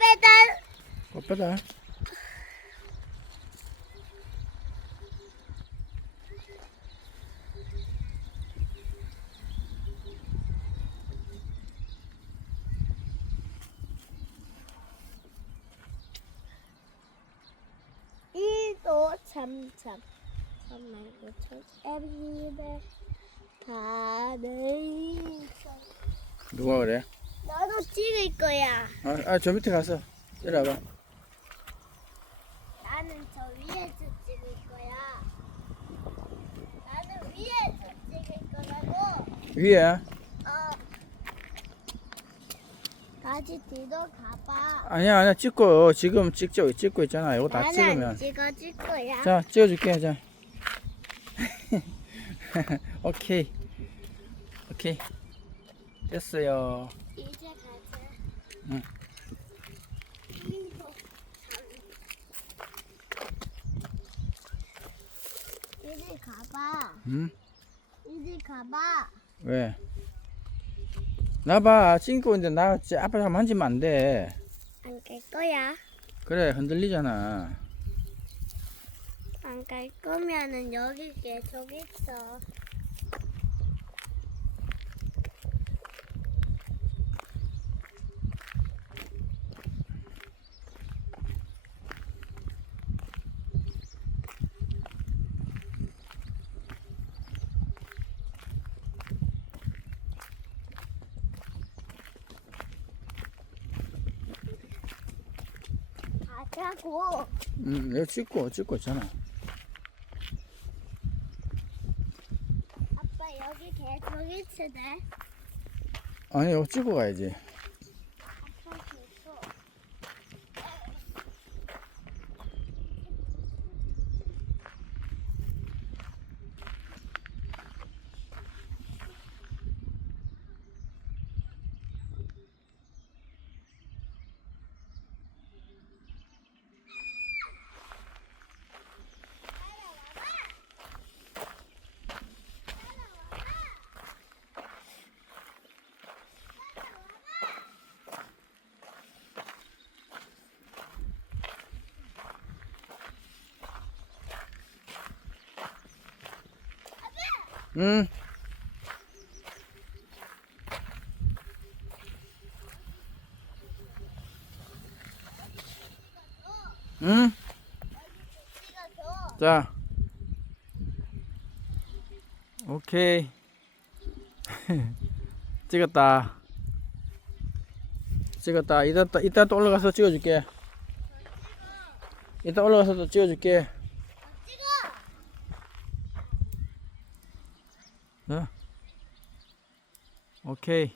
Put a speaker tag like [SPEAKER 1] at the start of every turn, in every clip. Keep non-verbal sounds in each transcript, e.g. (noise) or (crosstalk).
[SPEAKER 1] 꽃배달
[SPEAKER 2] 꽃배달.
[SPEAKER 1] 이도 참참 참 말고 참 에비베 다들
[SPEAKER 2] 누가 그래?
[SPEAKER 1] 찍을 거야
[SPEAKER 2] 아, 아, 저 밑에 가서 때려봐.
[SPEAKER 1] 나는 저 위에서 찍을 거야 나는 위에서 찍을 거라고
[SPEAKER 2] 위에.
[SPEAKER 1] 어 다시 뒤로 가봐
[SPEAKER 2] 아니야, 아니야. 찍고, 지금 찍죠. 찍고 있잖아. 이거 다
[SPEAKER 1] 나는
[SPEAKER 2] 찍으면.
[SPEAKER 1] 찍어줄 거야
[SPEAKER 2] 자, 찍어줄게, 자. (laughs) 오케이. 오케이. 됐어요.
[SPEAKER 1] 이제
[SPEAKER 2] 응.
[SPEAKER 1] 이리 가봐
[SPEAKER 2] 응?
[SPEAKER 1] 이리 가봐
[SPEAKER 2] 왜? 나봐. 찍고 있는데 나 진짜 앞에 잘 만지면 안 돼.
[SPEAKER 1] 안 갈 거야
[SPEAKER 2] 그래, 흔들리잖아.
[SPEAKER 1] 안 갈 거면은 여기 계속 있어 가자고
[SPEAKER 2] 응, 여기 찍고, 찍고 있잖아.
[SPEAKER 1] 아빠 여기 계속 있으래
[SPEAKER 2] 아니, 이거 찍고 가야지.
[SPEAKER 1] 아빠 계속
[SPEAKER 2] 응. 응?
[SPEAKER 1] 찍어줘
[SPEAKER 2] 자. 오케이. (laughs) 찍었다. 찍었다. 이따, 또- 이따 또 올라가서 찍어줄게. 이따 올라가서 또 찍어줄게.
[SPEAKER 1] 찍어
[SPEAKER 2] 자. 오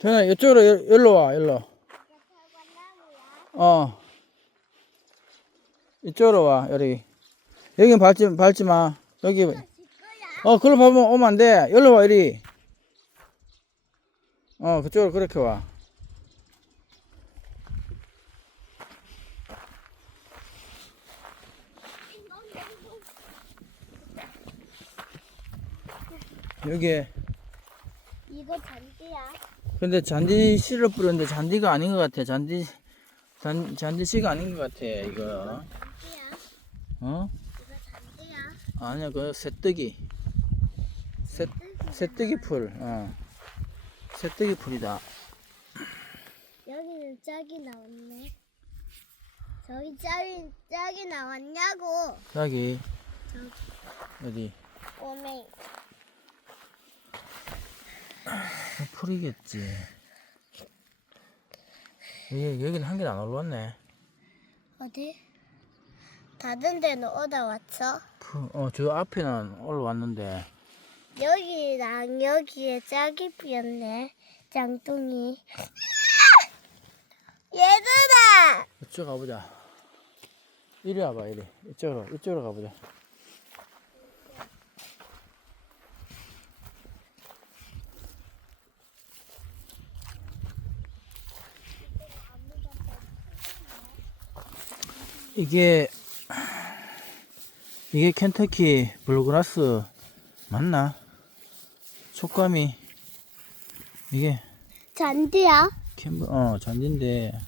[SPEAKER 2] 전화 이쪽으로 여- 여기로 와
[SPEAKER 1] 나무야.
[SPEAKER 2] 어. 이쪽으로 와 여기. 여기 밟지 밟지 마. 여기. 어 그걸로 밟으면 오면 안돼. 여기로 와 이리. 어 그쪽으로 그렇게 와. 여기
[SPEAKER 1] 이거 잔디야.
[SPEAKER 2] 근데 잔디 씨를 뿌렸는데 잔디가 아닌 것 같아 잔디 잔, 잔디 씨가 아닌 것 같아 이거
[SPEAKER 1] 잔디야.
[SPEAKER 2] 어
[SPEAKER 1] 이거 잔디야.
[SPEAKER 2] 아니야 그 새뜨기 새, 새뜨기 풀 어. 새뜨기 풀이다
[SPEAKER 1] 여기는 짝이 나왔네. 저기 짝이 짝이 나왔냐고.
[SPEAKER 2] 여기
[SPEAKER 1] 저기
[SPEAKER 2] 어디
[SPEAKER 1] 꼬맹이.
[SPEAKER 2] 그 풀이겠지 여기, 여기는 한 개도 안 올라왔네
[SPEAKER 1] 어디? 다른 데는 오다 왔어?
[SPEAKER 2] 어저 앞에는 올라왔는데
[SPEAKER 1] 여기랑 여기에 짝이 피었네. 짱뚱이. 얘들아!
[SPEAKER 2] 이쪽 가보자 이리 와봐 이리 이쪽으로 이쪽으로 가보자 이게 이게 켄터키 블루그라스 맞나? 촉감이 이게
[SPEAKER 1] 잔디야?
[SPEAKER 2] 캔버 어 잔디인데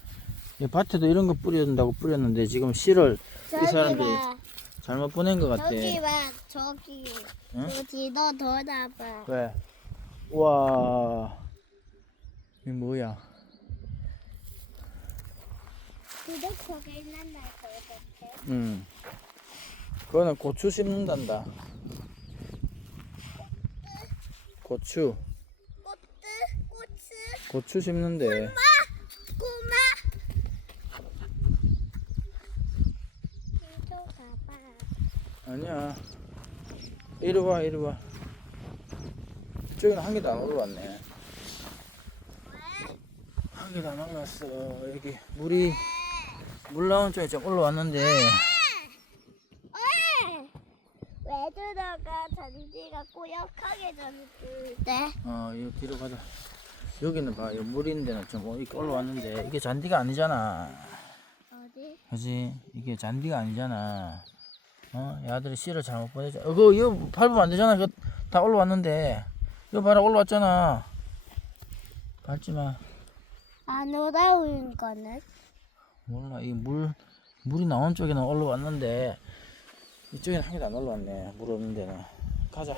[SPEAKER 2] 이 밭에도 이런 거 뿌려야 된다고 뿌렸는데 지금 씨를 이 사람들이 잘못 보낸 것 같아.
[SPEAKER 1] 저기 봐, 저기.
[SPEAKER 2] 응?
[SPEAKER 1] 저기 너 돌아봐.
[SPEAKER 2] 왜? 우와 이게 뭐야? 음. 그거는 고추 심는단다. 고추
[SPEAKER 1] 꽃들, 꽃을,
[SPEAKER 2] 고추 심는데
[SPEAKER 1] 꼬마. 이쪽 가봐.
[SPEAKER 2] 아니야. 이리 와 이리 와. 이쪽에는 한 개도 안 올라왔네. 한 개도 안 올라왔어. 여기 물이 물 나온 쪽에 좀 올라왔는데
[SPEAKER 1] 들어가 잔디가 꾸역하게 졌는데?
[SPEAKER 2] 어 여기 뒤로 가자. 여기는 봐, 여 물인 데는 좀 이렇게 올라왔는데 이게 잔디가 아니잖아.
[SPEAKER 1] 어디?
[SPEAKER 2] 그지? 이게 잔디가 아니잖아. 어, 야들이 씨를 잘못 보내자. 어, 그거 이거 밟으면 안 되잖아. 그거 다 올라왔는데. 이거 봐라 올라왔잖아. 밟지 마.
[SPEAKER 1] 안 올라오는 거는?
[SPEAKER 2] 몰라. 이 물 물이 나온 쪽에는 올라왔는데 이쪽에는 한 개도 안 올라왔네 물 없는 데는. 가자.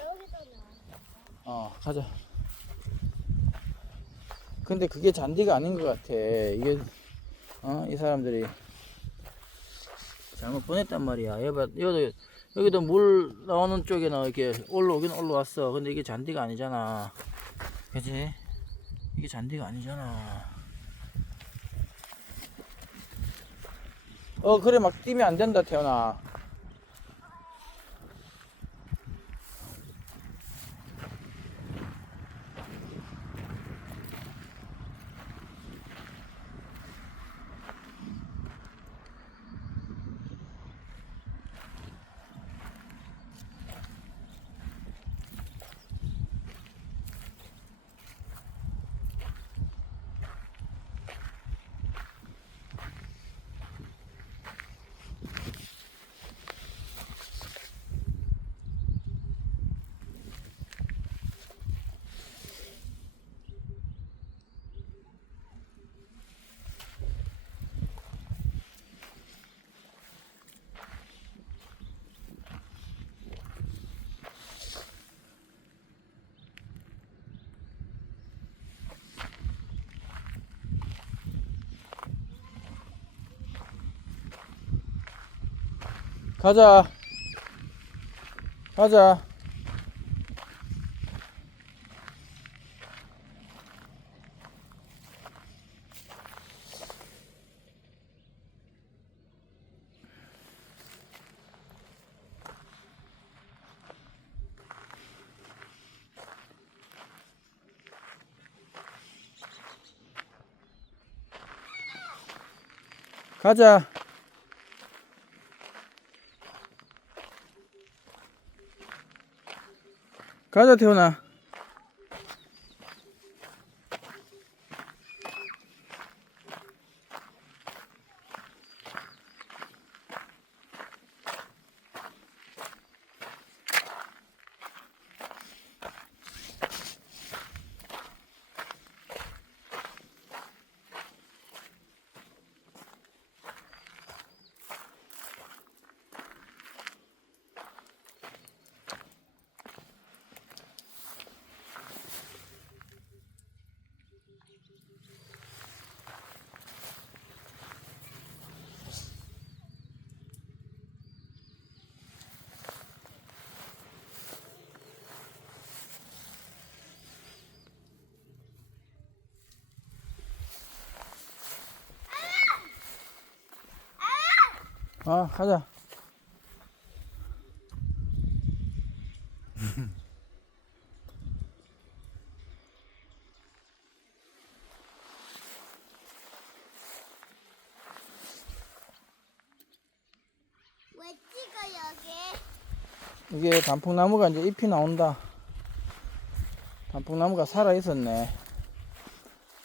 [SPEAKER 2] 어 가자. 근데 그게 잔디가 아닌 것 같아. 이게 어 이 사람들이 잘못 보냈단 말이야. 여봐 여기도 여기도 물 나오는 쪽에는 이렇게 올라오긴 올라왔어. 근데 이게 잔디가 아니잖아. 그지 이게 잔디가 아니잖아 어 그래 막 뛰면 안 된다 태연아 가자. 가자. 가자. 가자, 태훈 아. 어, 가자. (laughs)
[SPEAKER 1] 왜 찍어 여기?
[SPEAKER 2] 이게 단풍나무가 이제 잎이 나온다. 단풍나무가 살아 있었네.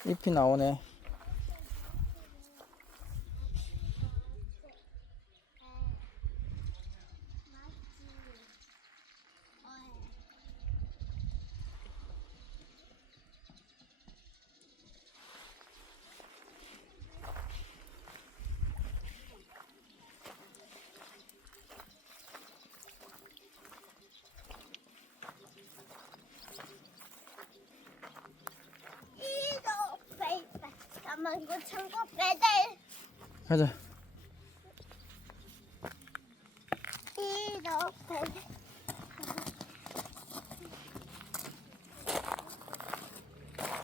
[SPEAKER 2] 잎이 나오네.
[SPEAKER 1] 이거 페이퍼. 잠깐만 이거 창고 배달.
[SPEAKER 2] 가자.